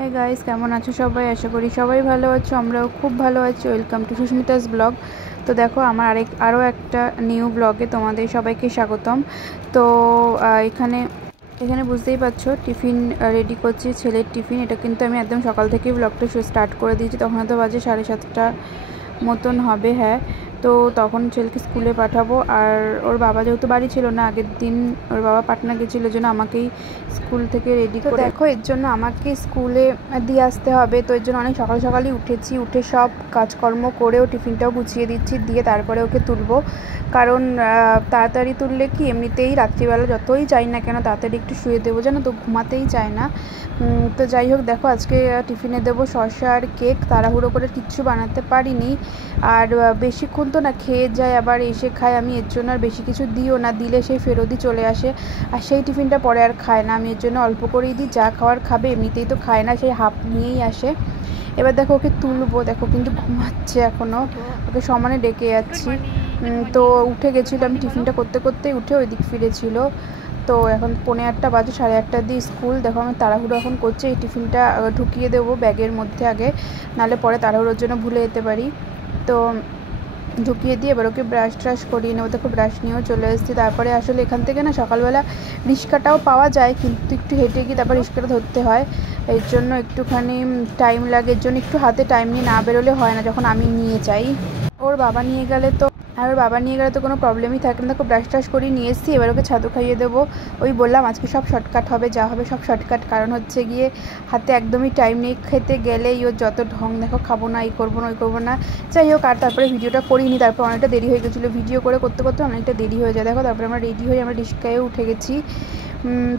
হ্যাঁ গাইস, কেমন আছো সবাই? আশা করি সবাই ভালো আছো, আমরাও খুব ভালো আছি। Welcome to Susmita's blog. তো দেখো, আমার আরও একটা নিউ ব্লগে তোমাদের সবাইকে স্বাগতম। তো এখানে এখানে বুঝতেই পারছো, টিফিন রেডি করছি, ছেলের টিফিন। এটা কিন্তু আমি একদম সকাল থেকেই ব্লগটা স্টার্ট করে দিয়েছি। তখন তো বাজে 7:30 মতন হবে। হ্যাঁ, তো তখন ছেলেকে স্কুলে পাঠাবো। আর ওর বাবা যেহেতু বাড়ি ছিল না, আগের দিন ওর বাবা পাটনা গেছিলো, এর জন্য আমাকেই স্কুল থেকে রেডি করে, দেখো এর জন্য আমাকে স্কুলে দিয়ে আসতে হবে। তো এর জন্য অনেক সকাল সকালই উঠেছি, উঠে সব কাজকর্ম করেও টিফিনটাও গুছিয়ে দিচ্ছি, দিয়ে তারপরে ওকে তুলবো। কারণ তাড়াতাড়ি তুললে কি, এমনিতেই রাত্রিবেলা যতই যাই না কেন তাড়াতাড়ি একটু শুয়ে দেবো, জানো তো, ঘুমাতেই চায় না। তো যাই হোক, দেখো আজকে টিফিনে দেবো শসা আর কেক। তাড়াহুড়ো করে কিচ্ছু বানাতে পারিনি। আর বেশিক্ষণ তো না খেয়ে যায়, আবার এসে খায়। আমি এর জন্য আর বেশি কিছু দিও না, দিলে সেই ফেরতই চলে আসে, আর সেই টিফিনটা পরে আর খায় না। আমি এর জন্য অল্প করেই দিই, যা খাওয়ার খাবে, এমনিতেই তো খায় না, সেই হাফ নিয়েই আসে। এবার দেখো ওকে তুলবো, দেখো কিন্তু ঘুমাচ্ছে এখনও, ওকে সমানে ডেকে যাচ্ছি। তো উঠে গেছিলো, আমি টিফিনটা করতে করতেই উঠে ওই দিক ফিরেছিল। তো এখন 8:45 বাজে, 8:30 দিয়ে স্কুল। দেখো আমি তাড়াহুড়ো এখন করছি, এই টিফিনটা ঢুকিয়ে দেবো ব্যাগের মধ্যে আগে, নাহলে পরে তাড়াহুড়োর জন্য ভুলে যেতে পারি। তো ঢুকিয়ে দিয়ে এবার ওকে ব্রাশ ট্রাশ করিয়ে নেবো। দেখো ব্রাশ নিয়েও চলে এসেছি। তারপরে আসলে এখান থেকে না সকালবেলা রিক্সাটাও পাওয়া যায়, কিন্তু একটু হেঁটে গিয়ে তারপর রিক্সাটা ধরতে হয়, এর জন্য একটুখানি টাইম লাগে। এর জন্য একটু হাতে টাইম নিয়ে না বেরোলে হয় না, যখন আমি নিয়ে যাই। ওর বাবা নিয়ে গেলে তো কোনো প্রবলেমই থাকে না। দেখো ব্রাশ ট্রাশ করিয়ে নিয়ে এসেছি, এবার ওকে ছাতু খাইয়ে দেবো। ওই বললাম আজকে সব শর্টকাট হবে, যা হবে সব শর্টকাট। কারণ হচ্ছে গিয়ে হাতে একদমই টাইম নেই, খেতে গেলেই ওর যত ঢং, দেখো খাবো না, এই করবো না, ওই করবো না। যাই হোক, আর তারপরে ভিডিওটা করিনি, তারপর অনেকটা দেরি হয়ে গেছিলো, ভিডিও করতে করতে অনেকটা দেরি হয়ে যায়। দেখো তারপরে আমরা রেডি হয়ে আমরা রিক্সায় উঠে গেছি।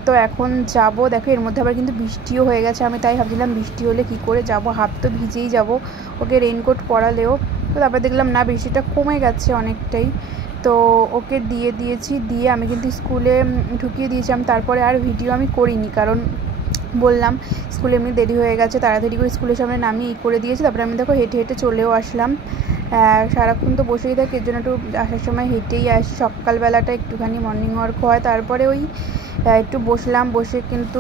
তো এখন যাব। দেখো এর মধ্যে আবার কিন্তু বৃষ্টিও হয়ে গেছে, আমি তাই ভাবছিলাম বৃষ্টি হলে কি করে যাব, হাফ তো ভিজেই যাব ওকে রেইনকোট পরালেও। তো তারপর দেখলাম না, বৃষ্টিটা কমে গেছে অনেকটাই। তো ওকে দিয়েছি, দিয়ে আমি কিন্তু স্কুলে ঢুকিয়ে দিয়েছি। আমি তারপরে আর ভিডিও আমি করিনি, কারণ বললাম স্কুলে এমনি দেরি হয়ে গেছে, তাড়াতাড়ি করে স্কুলের সামনে নামিয়ে করে দিয়েছি। তারপরে আমি দেখো হেঁটে হেঁটে চলেও আসলাম। সারাক্ষণ তো বসেই থাকি, এর জন্য একটু আসার সময় হেঁটেই আসি। সকালবেলাটা একটুখানি মর্নিং ওয়াক হয়, তারপরে ওই একটু বসলাম, বসে কিন্তু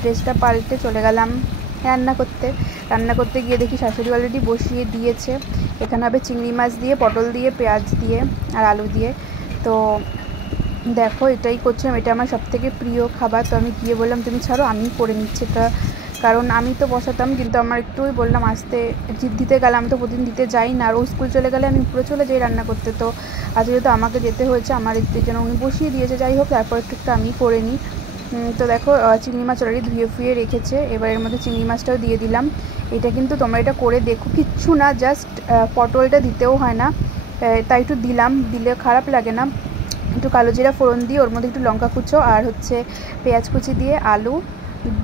ড্রেসটা পাল্টে চলে গেলাম রান্না করতে গিয়ে দেখি শাশুড়ি অলরেডি বসিয়ে দিয়েছে। এখানে হবে চিংড়ি মাছ দিয়ে, পটল দিয়ে, পেঁয়াজ দিয়ে আর আলু দিয়ে। তো দেখো এটাই করছিলাম, এটা আমার সবথেকে প্রিয় খাবার। তো আমি গিয়ে বললাম তুমি ছাড়ো, আমি করে নিচ্ছি এটা, কারণ আমি তো বসাতাম, কিন্তু আমার একটু বললাম আসতে, জিদ দিতে গেলে, আমি তো প্রতিদিন দিতে যাই না, আর ও স্কুল চলে গেলে আমি পুরো চলে যাই রান্না করতে। তো আজ যেহেতু আমাকে যেতে হয়েছে, আমার এর জন্য উনি বসিয়ে দিয়েছে। যাই হোক, তারপর একটু আমি করে নিই। তো দেখো চিংড়ি মাছ অলরেডি ধুয়ে ফুয়ে রেখেছে, এবার এর মধ্যে চিংড়ি মাছটাও দিয়ে দিলাম। এটা কিন্তু তোমরা এটা করে দেখো, কিচ্ছু না, জাস্ট পটলটা দিতেও হয় না, তাই একটু দিলাম, দিলে খারাপ লাগে না। একটু কালো জিরা ফোড়ন দিয়ে ওর মধ্যে একটু লঙ্কা কুচো আর পেঁয়াজ কুচি দিয়ে আলু,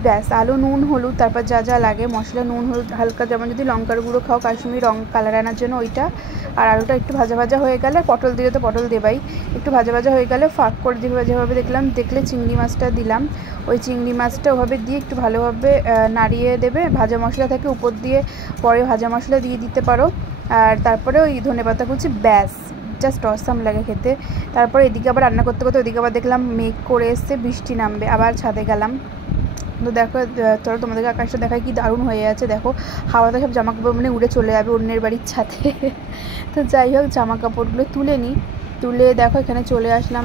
ব্যাস। আলু, নুন, হলুদ, তারপর যা যা লাগে মশলা, নুন হলুদ হালকা, যেমন যদি লঙ্কার গুঁড়ো খাও, কাশ্মীরি রং কালার আনার জন্য ওইটা। আর আলুটা একটু ভাজা ভাজা হয়ে গেলে, পটল দিলে তো পটল দেবাই, একটু ভাজা ভাজা হয়ে গেলে ফাঁক করে যেভাবে দেখলে চিংড়ি মাছটা দিলাম। ওই চিংড়ি মাছটা ওভাবে দিয়ে একটু ভালোভাবে নাড়িয়ে দেবে। ভাজা মশলা থাকে উপর দিয়ে, পরে ভাজা মশলা দিয়ে দিতে পারো। আর তারপরে ওই ধনেপাতা কুচি, ব্যাস, জাস্ট অসাম লাগে খেতে। তারপরে এদিকে আবার রান্না করতে করতে ওদিকে আবার দেখলাম মেঘ করে এসছে, বৃষ্টি নামবে, আবার ছাদে গেলাম। তো দেখো তোমাদেরকে আকাশটা দেখায় কি দারুণ হয়ে আছে। দেখো হাওয়াতে সব জামা কাপড় মানে উড়ে চলে যাবে অন্যের বাড়ির ছাদে। তো যাই হোক, জামা কাপড়গুলো তুলে দেখো এখানে চলে আসলাম।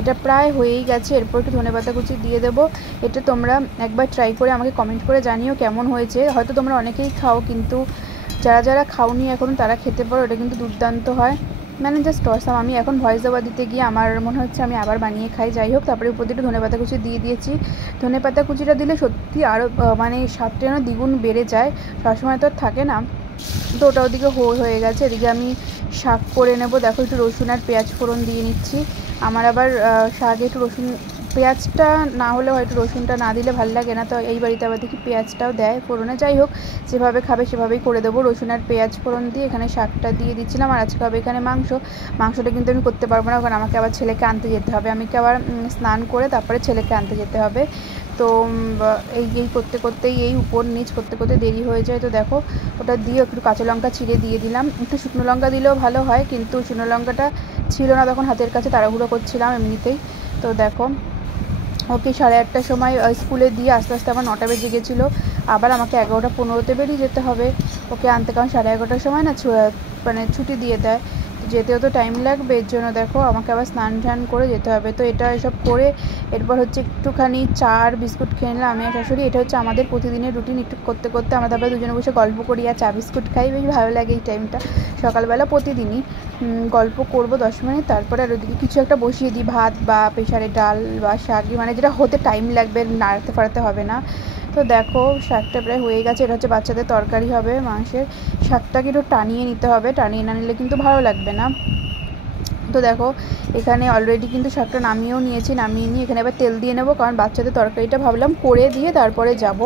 এটা প্রায় হয়েই গেছে। এরপর একটু ধনেপাতা কুচি দিয়ে দেবো। এটা তোমরা একবার ট্রাই করে আমাকে কমেন্ট করে জানিও কেমন হয়েছে। হয়তো তোমরা অনেকেই খাও, কিন্তু যারা খাওনি এখনও তারা খেতে পারো, এটা কিন্তু দুর্দান্ত হয়, মানে জাস্ট অসাম। আমি এখন ভয়েস ওভার দিতে গিয়ে আমার মনে হচ্ছে আমি আবার বানিয়ে খাই। যাই হোক, তারপরে উপর দিয়ে একটু ধনেপাতা কুচি দিয়ে দিয়েছি। ধনেপাতা কুচিটা দিলে সত্যি আরও মানে স্বাদটা যেন দ্বিগুণ বেড়ে যায়, সবসময় তো আর থাকে না। তো ওটা ওদিকে হয়ে গেছে, এদিকে আমি শাক করে নেব। দেখো একটু রসুন আর পেঁয়াজ ফোড়ন দিয়ে নিচ্ছি। আমার আবার শাকে একটু রসুন পেঁয়াজটা না হলে হয়তো রসুনটা না দিলে ভালো লাগে না, তো এই বাড়িতে আবার দেখি পেঁয়াজটাও দেয় ফোড়নে। যাই হোক, যেভাবে খাবে সেভাবেই করে দেবো। রসুন আর পেঁয়াজ ফোড়ন দিয়ে এখানে শাকটা দিয়ে দিচ্ছিলাম। আর আজকে হবে এখানে মাংসটা কিন্তু আমি করতে পারবো না, কারণ আমাকে আবার ছেলেকে আনতে যেতে হবে। আমাকে আবার স্নান করে তারপরে ছেলেকে আনতে যেতে হবে। তো এই করতেই এই উপর নিচ করতে দেরি হয়ে যায়। তো দেখো ওটা দিয়ে একটু কাঁচা লঙ্কা ছিঁড়ে দিয়ে দিলাম। একটু শুকনো লঙ্কা দিলেও ভালো হয়, কিন্তু শুকনো লঙ্কাটা ছিল না তখন হাতের কাছে, তাড়াহুড়ো করছিলাম এমনিতেই। তো দেখো ওকে 8:30টার সময় স্কুলে দিয়ে আস্তে আস্তে আমার 9টা বেজে গেছিলো। আবার আমাকে 11:15 বেরিয়ে যেতে হবে ওকে আনতে, কারণ 11:30টার সময় না মানে ছুটি দিয়ে দেয়, যেতেও তো টাইম লাগবে। এর জন্য দেখো আমাকে আবার স্নান টান করে যেতে হবে। তো এটা এসব করে এরপর হচ্ছে একটুখানি চা আর বিস্কুট খেয়ে নিলাম আমি আর শাশুড়ি। এটা হচ্ছে আমাদের প্রতিদিনের রুটিন। একটু করতে করতে আমরা তারপরে দুজনে বসে গল্প করি আর চা বিস্কুট খাই, বেশ ভালো লাগে এই টাইমটা সকালবেলা। প্রতিদিনই গল্প করব 10 মিনিট, তারপরে আর ওদিকে কিছু একটা বসিয়ে দিই, ভাত বা প্রেশারে ডাল বা শাক, মানে যেটা হতে টাইম লাগবে, নাড়তে ফাড়াতে হবে না। তো দেখো শাকটা প্রায় হয়ে গেছে। এটা হচ্ছে বাচ্চাদের তরকারি হবে মাংসের। শাকটাকে একটু টানিয়ে নিতে হবে, টানিয়ে না নিলে কিন্তু ভালো লাগবে না। তো দেখো এখানে অলরেডি কিন্তু শাকটা নামিয়েও নিয়েছি, নামিয়ে নিয়ে এখানে এবার তেল দিয়ে নেবো, কারণ বাচ্চাদের তরকারিটা ভাবলাম করে দিয়ে তারপরে যাব,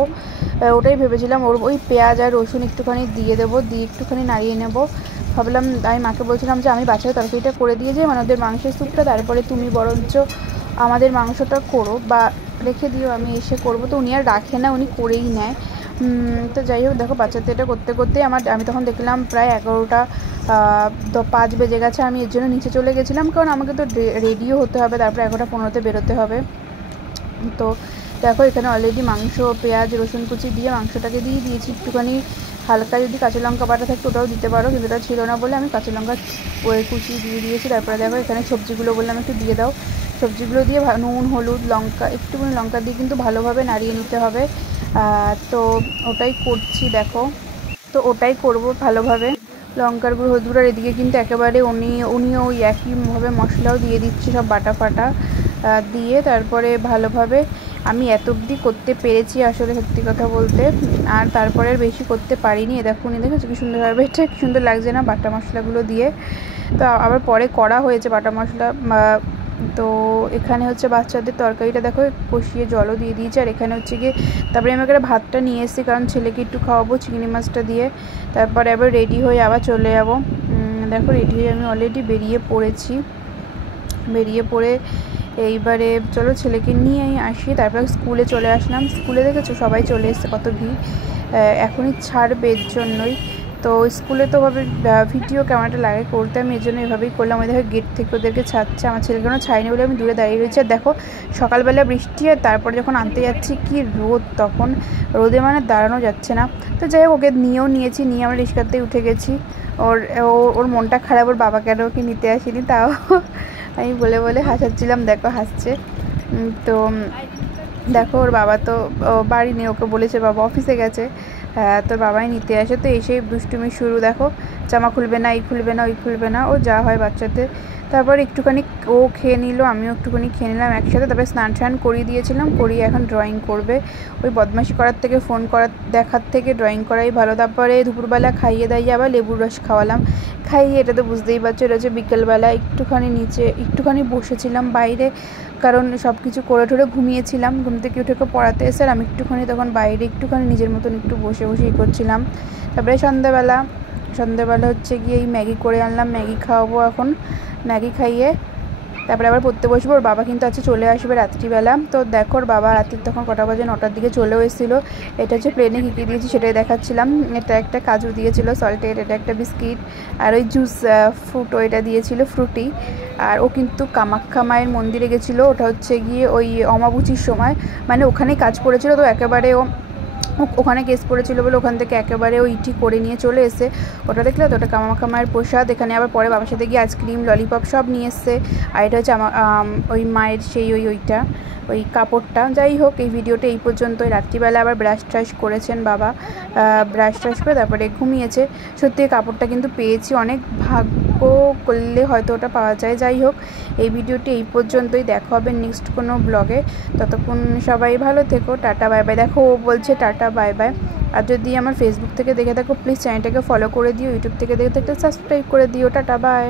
ওটাই ভেবেছিলাম। ওই পেঁয়াজ আর রসুন একটুখানি দিয়ে দেবো, দিয়ে একটুখানি নাড়িয়ে নেবো ভাবলাম। আমি মাকে বলছিলাম যে আমি বাচ্চাদের তরকারিটা করে দিয়ে যাই, মানে ওদের মাংসের স্যুপটা, তারপরে তুমি বরঞ্চ আমাদের মাংসটা করো বা রেখে দিও, আমি এসে করবো। তো উনি আর রাখে না, উনি করেই নেয়। তো যাই হোক দেখো বাচ্চাদের এটা করতে করতে আমি তখন দেখলাম প্রায় 11:05 বেজে গেছে। আমি এর জন্য নিচে চলে গেছিলাম, কারণ আমাকে তো রেডিও হতে হবে, তারপরে 11:15 বেরোতে হবে। তো দেখো এখানে অলরেডি মাংস, পেঁয়াজ, রসুন কুচি দিয়ে মাংসটাকে দিয়ে দিয়েছি। একটুখানি হালকা যদি কাঁচা লঙ্কা বাটা থাকতো ওটাও দিতে পারো, কিন্তু ওটা ছিল না বলে আমি কাঁচা লঙ্কা কুচি দিয়ে দিয়েছি। তারপরে দেখো এখানে সবজিগুলো বললাম একটু দিয়ে দাও, সবজিগুলো দিয়ে নুন, হলুদ, লঙ্কা, একটুখানি লঙ্কা দিয়ে কিন্তু ভালোভাবে নাড়িয়ে নিতে হবে। তো ওটাই করছি দেখো, তো ওটাই করব ভালোভাবে। লঙ্কার গুঁড়ো, হলুদ গুঁড়ো, আর এদিকে কিন্তু একেবারে উনিও ওই একইভাবে মশলাও দিয়ে দিচ্ছি, সব বাটা ফাটা দিয়ে। তারপরে ভালোভাবে আমি এত অবধি করতে পেরেছি আসলে সত্যি কথা বলতে, আর তারপরে আর বেশি করতে পারিনি। দেখো কি সুন্দরভাবে, এটা কি সুন্দর লাগছে না বাটা মশলাগুলো দিয়ে। তো আবার পরে করা হয়েছে বাটা মশলা। তো এখানে হচ্ছে বাচ্চাদের তরকারিটা দেখো কষিয়ে জলও দিয়ে দিয়েছি, আর এখানে হচ্ছে গিয়ে তারপরে আমি একটা ভাতটা নিয়ে এসেছি, কারণ ছেলেকে একটু খাওয়াবো চিংড়ি মাছটা দিয়ে। তারপরে আবার রেডি হয়ে আবার চলে যাবো। দেখো রেডি হয়ে আমি অলরেডি বেরিয়ে পড়েছি। বেরিয়ে পড়ে এইবারে চলো ছেলেকে নিয়েই আসি, তারপর স্কুলে চলে আসলাম। স্কুলে দেখেছো সবাই চলে এসছে, কত ভিড়। এখনই ছাড়বে এর জন্যই। তো স্কুলে তো ভাবে ভিডিও ক্যামেরাটা লাগে করতে, আমি এর জন্য এভাবেই করলাম। ওই দেখো গেট থেকে ওদেরকে ছাড়ছে, আমার ছেলেকে কোনো ছাড়িনি বলে আমি দূরে দাঁড়িয়ে রয়েছি। আর দেখো সকালবেলা বৃষ্টি, আর তারপরে যখন আনতে যাচ্ছি কি রোদ, তখন রোদে মানে দাঁড়ানো যাচ্ছে না। তো যাই হোক ওকে নিয়েছি, নিয়ে আমরা রিক্সাতেই উঠে গেছি। ওর মনটা খারাপ, ওর বাবা কেন ওকে নিতে আসেনি, তাও আমি বলে বলে হাসাচ্ছিলাম, দেখো হাসছে। তো দেখো ওর বাবা তো বাড়ি নেই, ওকে বলেছে বাবা অফিসে গেছে, তোর বাবাই নিতে আসে। তো এসেই দুষ্টুমি শুরু, দেখো জামা খুলবে না, এই খুলবে না, ওই খুলবে না, ও যা হয় বাচ্চাদের। তারপর একটুখানি ও খেয়ে নিল, আমিও একটুখানি খেয়ে নিলাম একসাথে। তারপরে স্নান টান করিয়ে দিয়েছিলাম, করিয়ে এখন ড্রয়িং করবে। ওই বদমাশি করার থেকে, ফোন দেখার থেকে ড্রয়িং করাই ভালো। তারপরে দুপুরবেলা খাইয়ে দাইয়ে আবার লেবুর রস খাওয়ালাম, খাইয়ে, এটা তো বুঝতেই পারছো এটা হচ্ছে বিকেলবেলা। একটুখানি বসেছিলাম বাইরে, কারণ সব কিছু করে ঠরে ঘুমিয়েছিলাম, ঘুম থেকে উঠে পড়াতে এসে আমি একটুখানি তখন বাইরে একটুখানি নিজের মতন একটু বসে করছিলাম। তারপরে সন্ধ্যাবেলা হচ্ছে গিয়ে এই ম্যাগি করে আনলাম, ম্যাগি খাওয়াবো এখন। ম্যাগি খাইয়ে তারপরে আবার পড়তে বসবো। ওর বাবা কিন্তু আজকে চলে আসবে রাত্রিবেলা। তো দেখো ওর বাবা রাত্রির তখন কটা বাজে, 9টার দিকে চলেও এসেছিলো। এটা হচ্ছে প্লেনে কী কী দিয়েছি সেটাই দেখাচ্ছিলাম। এটা একটা কাজু দিয়েছিল সল্টেড, এটা একটা বিস্কিট, আর ওই জুস ফ্রুট ওইটা দিয়েছিল ফ্রুটি। আর ও কিন্তু কামাখ্যা মায়ের মন্দিরে গেছিলো, ওটা হচ্ছে গিয়ে ওই অমাবুচির সময়, মানে ওখানেই কাজ করেছিল। তো একেবারে ওখানে কেস পড়েছিল বলে ওখান থেকে একেবারে ওইটি করে নিয়ে চলে এসে, ওটা দেখলে তো ওটা কামাখ্যা মায়ের প্রসাদ। এখানে আবার পরে বাবার সাথে গিয়ে আইসক্রিম, ললিপপ সব নিয়ে এসছে। আর এটা হচ্ছে ওই মায়ের সেই ওই কাপড়টা। যাই হোক এই ভিডিওটা এই পর্যন্তই। রাত্রিবেলা আবার ব্রাশ ট্রাশ করেছেন বাবা, ব্রাশ ট্রাশ করে তারপরে ঘুমিয়েছে। সত্যি কাপড়টা কিন্তু পেয়েছি, অনেক ভাগ্য করলে হয়তো ওটা পাওয়া যায়। যাই হোক এই ভিডিওটি এই পর্যন্তই, দেখা হবে নেক্সট কোনো ব্লগে। ততক্ষণ সবাই ভালো থেকো, টাটা বাই বাই। দেখো ও বলছে টাটা বাই বাই। আর যদি আমার ফেসবুক থেকে দেখে থাকো প্লিজ চ্যানেলটাকে ফলো করে দিও, ইউটিউব থেকে দেখে থাকলে সাবস্ক্রাইব করে দিও। Tata bye.